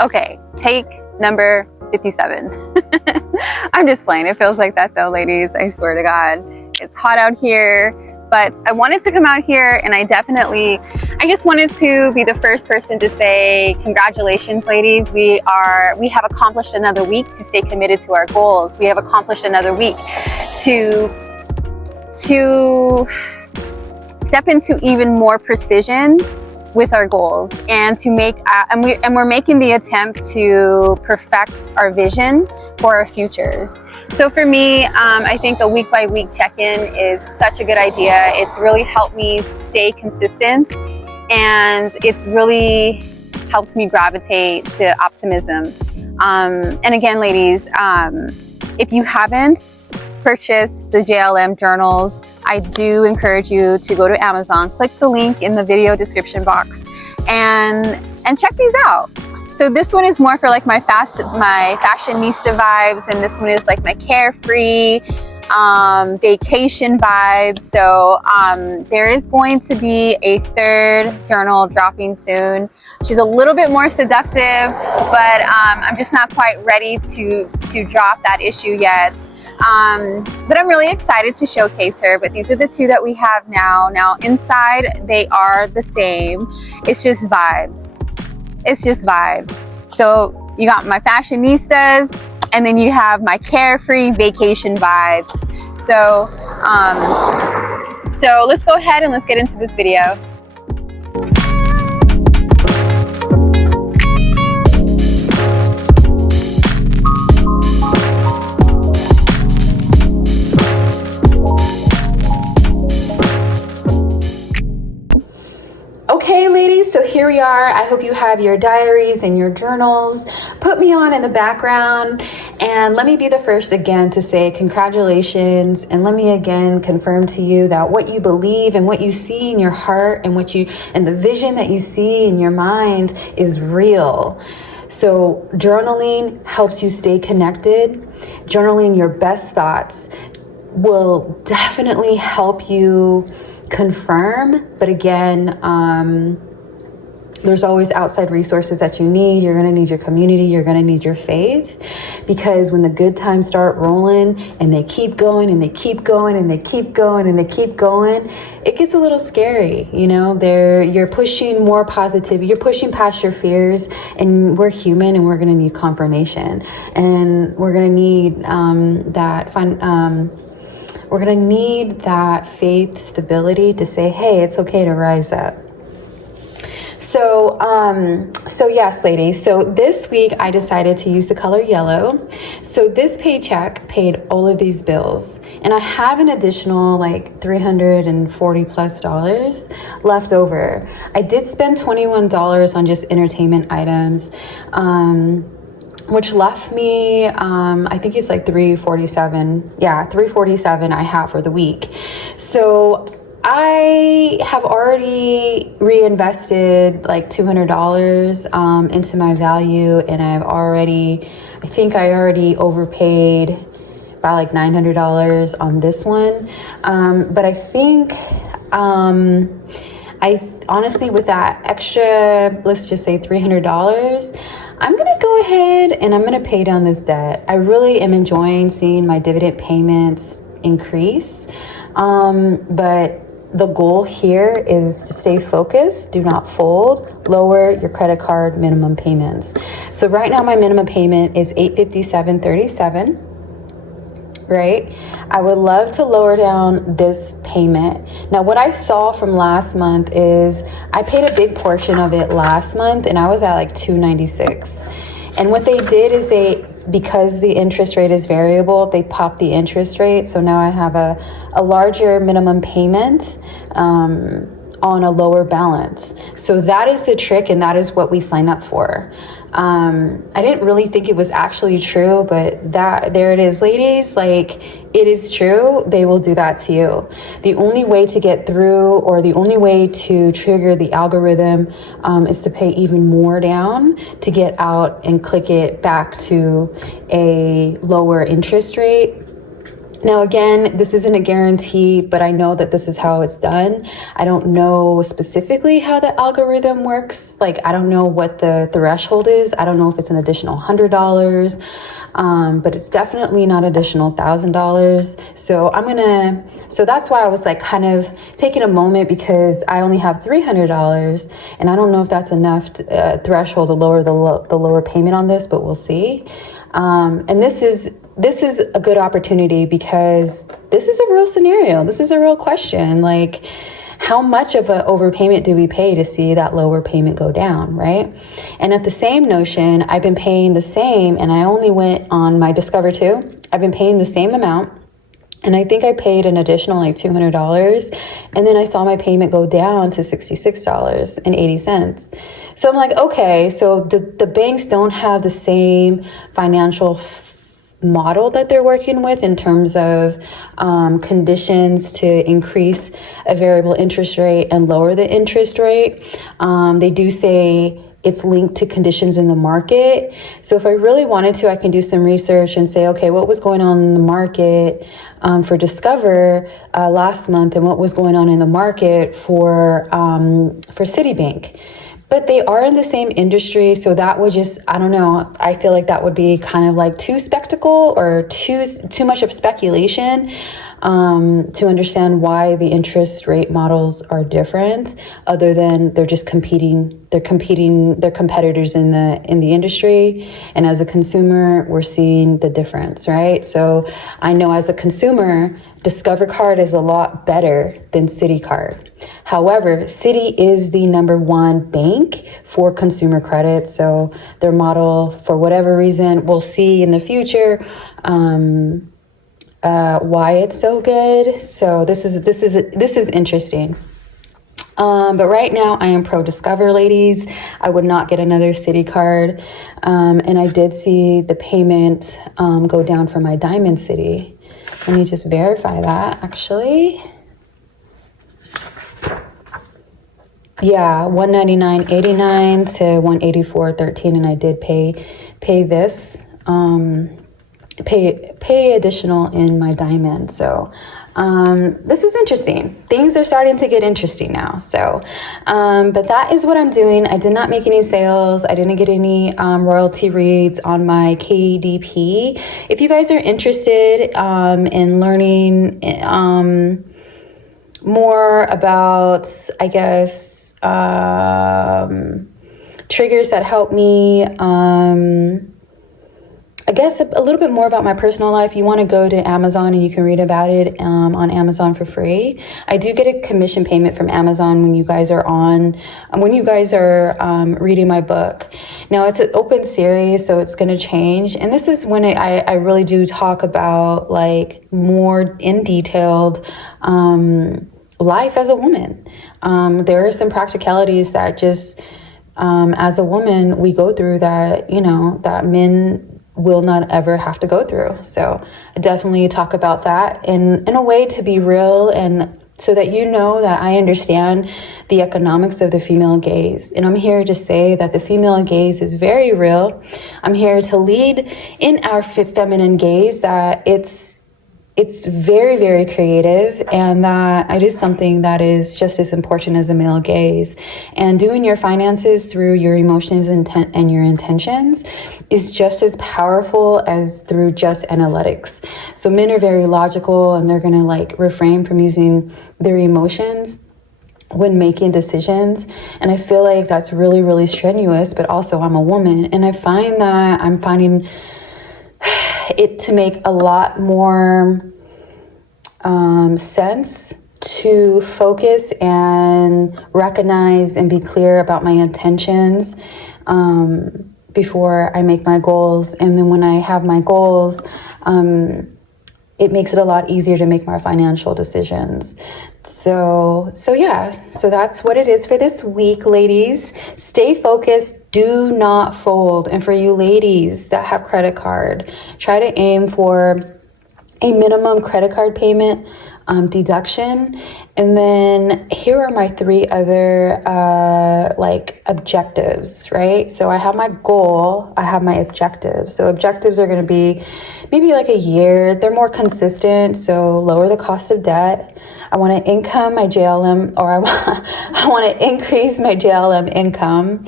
Okay, take number 57. I'm just playing. It feels like that though, ladies. I swear to God. It's hot out here, but I wanted to come out here and I just wanted to be the first person to say congratulations, ladies. We have accomplished another week to stay committed to our goals. We have accomplished another week to step into even more precision with our goals and to make we're making the attempt to perfect our vision for our futures. So for me, I think a week by week check-in is such a good idea. It's really helped me stay consistent, and it's really helped me gravitate to optimism. And again, ladies, if you haven't purchased the JLM journals, I do encourage you to go to Amazon, click the link in the video description box, and check these out. So this one is more for like my fashionista vibes, and this one is like my carefree vacation vibes. So there is going to be a third journal dropping soon. She's a little bit more seductive, but I'm just not quite ready to drop that issue yet. But I'm really excited to showcase her. But these are the two that we have now. Now inside they are the same. It's just vibes. It's just vibes. So you got my fashionistas, and then you have my carefree vacation vibes. So so let's go ahead and let's get into this video. Okay, ladies, so here we are. I hope you have your diaries and your journals. Put me on in the background, and let me be the first again to say congratulations, and let me again confirm to you that what you believe and what you see in your heart and the vision that you see in your mind is real. So journaling helps you stay connected. Journaling your best thoughts will definitely help you confirm, but again, there's always outside resources that you need. You're going to need your community. You're going to need your faith, because when the good times start rolling and they keep going and they keep going and they keep going and they keep going, it gets a little scary. You know, you're pushing more positivity. You're pushing past your fears, and we're human, and we're going to need confirmation, and we're going to need we're going to need that faith stability to say, hey, it's okay to rise up. So yes, ladies. So this week I decided to use the color yellow. So this paycheck paid all of these bills, and I have an additional like $340+ left over. I did spend $21 on just entertainment items, which left me, I think it's like $347. Yeah, $347 I have for the week. So I have already reinvested like $200 into my value, and I think I already overpaid by like $900 on this one. But I think, honestly, with that extra, let's just say $300, I'm going to go ahead and I'm going to pay down this debt. I really am enjoying seeing my dividend payments increase. But the goal here is to stay focused, do not fold, lower your credit card minimum payments. So right now my minimum payment is $857.37. Right? I would love to lower down this payment. Now, what I saw from last month is I paid a big portion of it last month, and I was at like $296. And what they did is because the interest rate is variable, they popped the interest rate. So now I have a larger minimum payment on a lower balance. So that is the trick, and that is what we sign up for. I didn't really think it was actually true, but there it is, ladies. Like, it is true. They will do that to you. The only way to get through, or the only way to trigger the algorithm, is to pay even more down to get out and click it back to a lower interest rate. Now, again, this isn't a guarantee, but I know that this is how it's done. I don't know specifically how the algorithm works. Like, I don't know what the threshold is. I don't know if it's an additional $100, but it's definitely not additional $1,000. So that's why I was like kind of taking a moment, because I only have $300, and I don't know if that's enough threshold to lower the lower payment on this, but we'll see. And this is a good opportunity, because this is a real scenario. This is a real question. Like, how much of an overpayment do we pay to see that lower payment go down, right? And at the same notion, I've been paying the same, and I only went on my Discover 2. I've been paying the same amount, and I think I paid an additional like $200, and then I saw my payment go down to $66.80. So I'm like, okay, so the banks don't have the same financial model that they're working with in terms of conditions to increase a variable interest rate and lower the interest rate. They do say it's linked to conditions in the market. So if I really wanted to, I can do some research and say, okay, what was going on in the market for Discover last month, and what was going on in the market for Citibank. But they are in the same industry, so that would just, I don't know, I feel like that would be kind of like too spectacle, or too much of speculation to understand why the interest rate models are different, other than they're just competing. They're competitors in the industry, and as a consumer, we're seeing the difference, right? So I know as a consumer, Discover Card is a lot better than Citi Card. However, Citi is the #1 bank for consumer credit, so their model, for whatever reason, we'll see in the future why it's so good. So this is interesting. But right now I am pro Discover, ladies. I would not get another Citi Card, and I did see the payment go down for my Diamond Citi. Let me just verify that, actually. Yeah, $199.89 to $184.13, and I did pay this pay additional in my Diamond. So this is interesting. Things are starting to get interesting now. So but that is what I'm doing. I did not make any sales. I didn't get any royalty reads on my KDP. If you guys are interested in learning more about, I guess, triggers that help me, I guess a little bit more about my personal life, you want to go to Amazon and you can read about it on Amazon for free. I do get a commission payment from Amazon when you guys are reading my book. Now, it's an open series, so it's going to change. And this is when I really do talk about like more in detailed life as a woman. There are some practicalities that just as a woman we go through that, that men will not ever have to go through. So I definitely talk about that in a way to be real, and so that you know that I understand the economics of the female gaze. And I'm here to say that the female gaze is very real. I'm here to lead in our feminine gaze, that it's very, very creative, and that it is something that is just as important as a male gaze. And doing your finances through your emotions and your intentions is just as powerful as through just analytics. So men are very logical, and they're gonna like refrain from using their emotions when making decisions. And I feel like that's really, really strenuous, but also I'm a woman, and I find that I'm finding it to make a lot more sense to focus and recognize and be clear about my intentions before I make my goals. And then when I have my goals, it makes it a lot easier to make my financial decisions. So that's what it is for this week, ladies. Stay focused, do not fold. And for you ladies that have credit card, try to aim for a minimum credit card payment deduction, And then here are my 3 other like objectives, right? So I have my goal, I have my objectives. So objectives are going to be maybe like a year. They're more consistent. So lower the cost of debt. I want to income my JLM, or I want to increase my JLM income.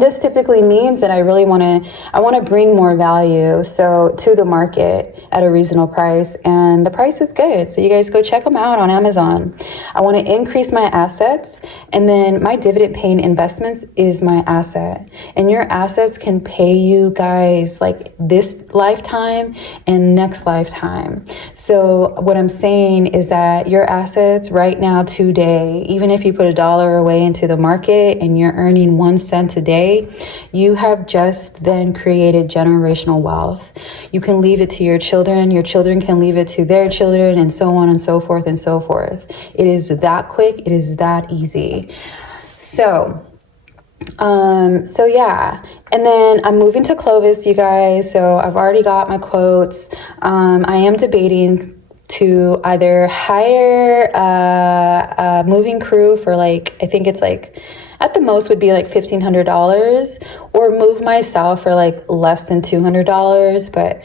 This typically means that I want to bring more value to the market at a reasonable price, and the price is good. So you guys go check them out on Amazon. I want to increase my assets, and then my dividend paying investments is my asset, and your assets can pay you guys like this lifetime and next lifetime. So what I'm saying is that your assets right now today, even if you put $1 away into the market and you're earning 1 cent a day, you have just then created generational wealth. You can leave it to your children can leave it to their children, and so on and so forth and so forth. It is that quick, it is that easy. So yeah, and then I'm moving to Clovis, you guys. So I've already got my quotes. I am debating to either hire a moving crew for like, I think it's like, at the most would be like $1,500, or move myself for like less than $200. But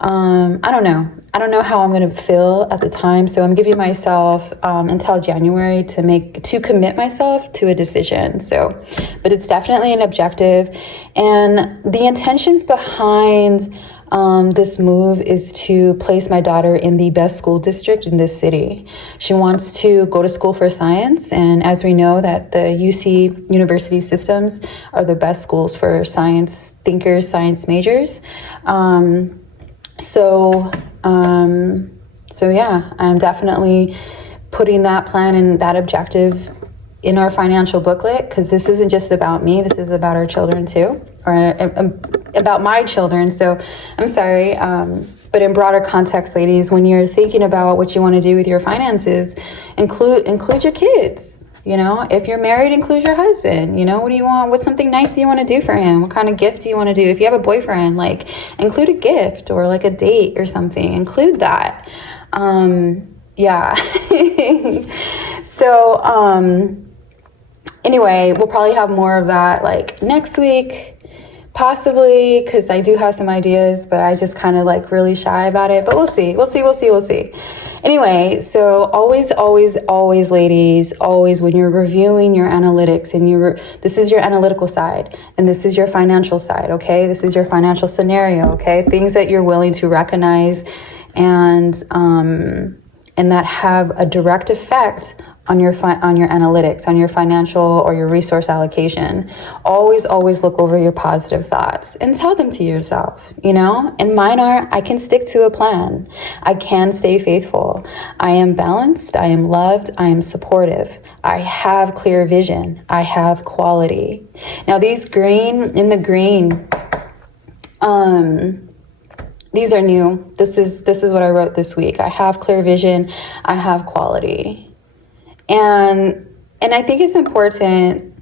I don't know. I don't know how I'm going to feel at the time. So I'm giving myself until January to commit myself to a decision. So, but it's definitely an objective. And the intentions behind this move is to place my daughter in the best school district in this city. She wants to go to school for science, and as we know that the UC university systems are the best schools for science thinkers, science majors. So yeah, I'm definitely putting that plan and that objective in our financial booklet, because this isn't just about me, this is about our children too, or about my children. So I'm sorry, but in broader context, ladies, when you're thinking about what you want to do with your finances, include your kids. You know, if you're married, include your husband. You know, what do you want? What's something nice that you want to do for him? What kind of gift do you want to do? If you have a boyfriend, like, include a gift or like a date or something. Include that. Yeah. So, anyway, we'll probably have more of that like next week, possibly, because I do have some ideas, but I just kind of like really shy about it. But we'll see. Anyway, so always, ladies, always when you're reviewing your analytics and this is your analytical side and this is your financial side, okay? This is your financial scenario, okay? Things that you're willing to recognize and that have a direct effect on your analytics, on your financial or your resource allocation. Always look over your positive thoughts and tell them to yourself, you know? And mine are, I can stick to a plan. I can stay faithful. I am balanced. I am loved. I am supportive. I have clear vision. I have quality. Now these green, these are new. This is what I wrote this week. I have clear vision. I have quality. And I think it's important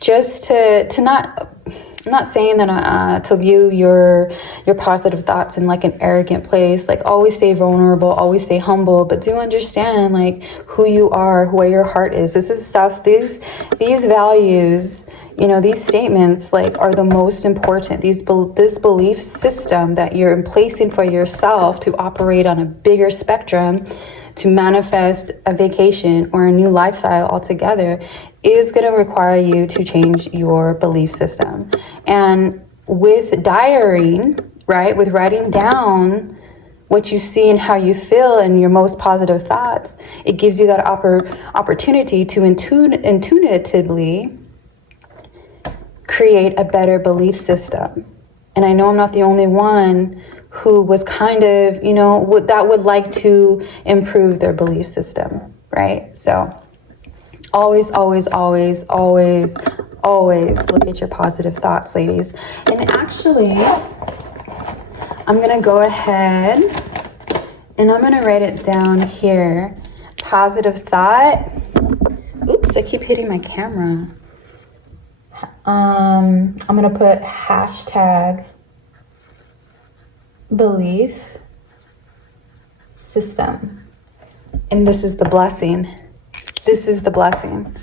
just to not, I'm not saying that to view your positive thoughts in like an arrogant place, like always stay vulnerable, always stay humble, but do understand like who you are, where your heart is. This is stuff, these values, you know, these statements like are the most important. This belief system that you're placing for yourself to operate on a bigger spectrum, to manifest a vacation or a new lifestyle altogether, is going to require you to change your belief system. And with diarying, right, with writing down what you see and how you feel and your most positive thoughts, it gives you that opportunity to intuitively create a better belief system. And I know I'm not the only one who was kind of, you know, would like to improve their belief system, right? So always look at your positive thoughts, ladies. And actually, I'm gonna go ahead and I'm gonna write it down here. Positive thought. Oops, I keep hitting my camera. I'm gonna put hashtag belief system. And this is the blessing. This is the blessing,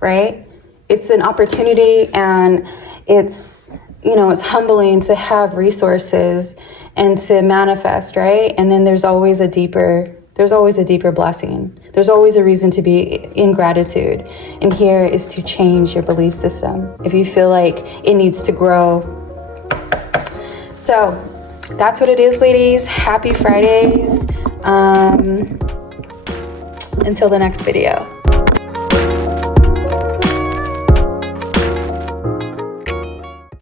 right? It's an opportunity, and it's, you know, it's humbling to have resources and to manifest, right? And then there's always a deeper blessing. There's always a reason to be in gratitude. And here is to change your belief system if you feel like it needs to grow. So that's what it is, ladies. Happy Fridays. Until the next video.